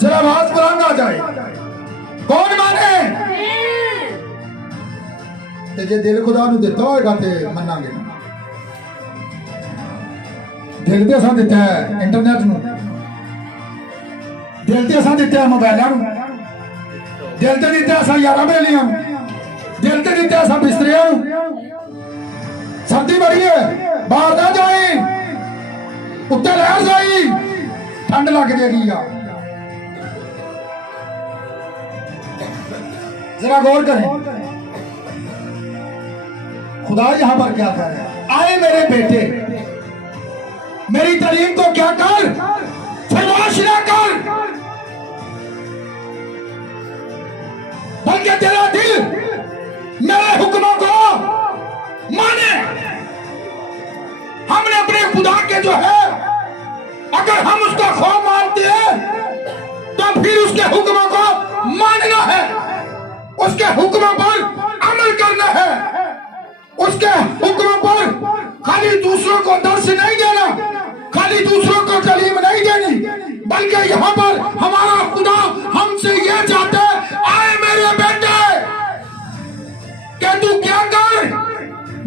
जरा आवाज बुलंद आ जाए, कौन माने? ते जे दिल खुदा नूं दिता होएगा ते मन्नांगे। दिल ते असां दिता है इंटरनेट नूं, दिल ते असां दिता है मोबाइलां नूं, दिल ते दिता असां यारां बेलियां नूं, दिल ते दिता असां बिस्तरियां नूं। सर्दी बड़ी है, बाहर ना जाए, उत्ते लहर जाई, ठंड लग जाएगी। जरा गौर करें, खुदा यहां पर क्या कर रहा है? आए मेरे बेटे, मेरी तालीम को क्या कर, फरमाश ना कर, बल्कि तेरा दिल मेरे हुक्मों को माने। हमने अपने खुदा के जो है, अगर हम उसका खौफ मानते हैं तो फिर उसके हुक्मों को मानना है, उसके हुक्मों पर अमल करना है, उसके हुक्मों पर खाली दूसरों को दर्श नहीं देना, खाली दूसरों को तालीम नहीं देनी, बल्कि यहाँ पर हमारा खुदा हमसे ये चाहता है, आए मेरे बेटे, कि तू क्या कर,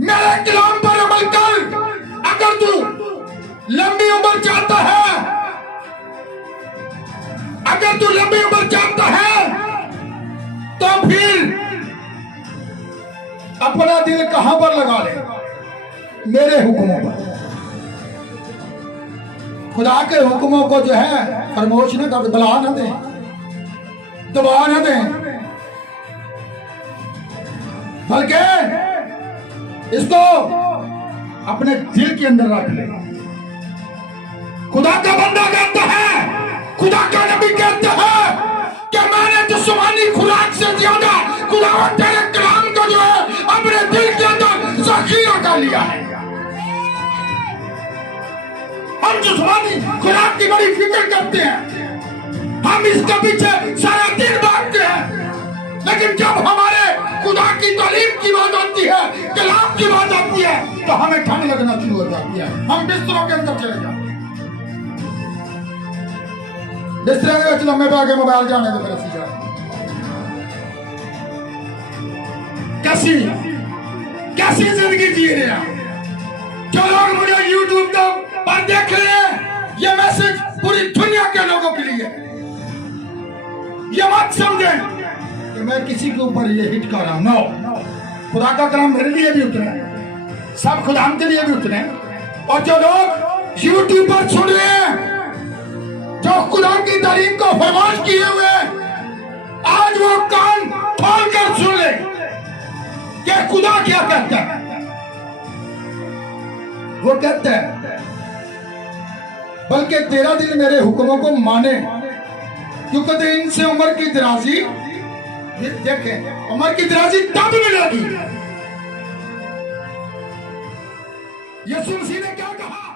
मेरे कलाम पर अमल कर। अगर तू लंबी उम्र चाहता है, अगर तू लंबी उम्र चाहता है, तो फिर अपना दिल कहां पर लगा ले? मेरे हुक्मों पर। खुदा के हुक्मों को जो है फरमोश न कर, गला न दे, दबा न दे, बल्कि इसको अपने दिल के अंदर रख ले। खुदा का बंदा कहता है, खुदा का नबी कहता है कि मैंने जिस्मानी खुराक से ज्यादा खुदा तेरे कलाम को जो है अपने दिल के अंदर ज़ख़ीरा कर लिया है। हम जिस्मानी खुराक की बड़ी फिक्र करते हैं, हम इसके पीछे सारा दिन भागते हैं, लेकिन जब हमारे खुदा की तालीम की बात आती है, कलाम की बात आती है, तो हमें ठंड लगना शुरू हो जाती है, हम बिस्तरों के अंदर चले जाते हैं। बिस्तरे में लम्बे पे आके मोबाइल जाने दो मेरा सीधा। कैसी कैसी जिंदगी जी रहे हैं जो लोग मुझे यूट्यूब पर देख रहे हैं, ये मैसेज पूरी दुनिया के लोगों के लिए। ये मत समझें कि मैं किसी के ऊपर ये हिट कर रहा हूं, नो, खुदा का कलाम मेरे लिए भी उतरे, सब खुदा के लिए भी उतरे। और जो लोग यूट्यूब पर सुन रहे हैं, जो खुदा की तालीम को फरमाश किए हुए, आज वो कान खोल कर सुन ले कि खुदा क्या कहता है। वो कहता है, बल्कि तेरा दिल मेरे हुक्मों को माने, क्योंकि इनसे उम्र की दराजी, देखें उम्र की दराजी तब मिलेगी। यीशु मसीह ने क्या कहा?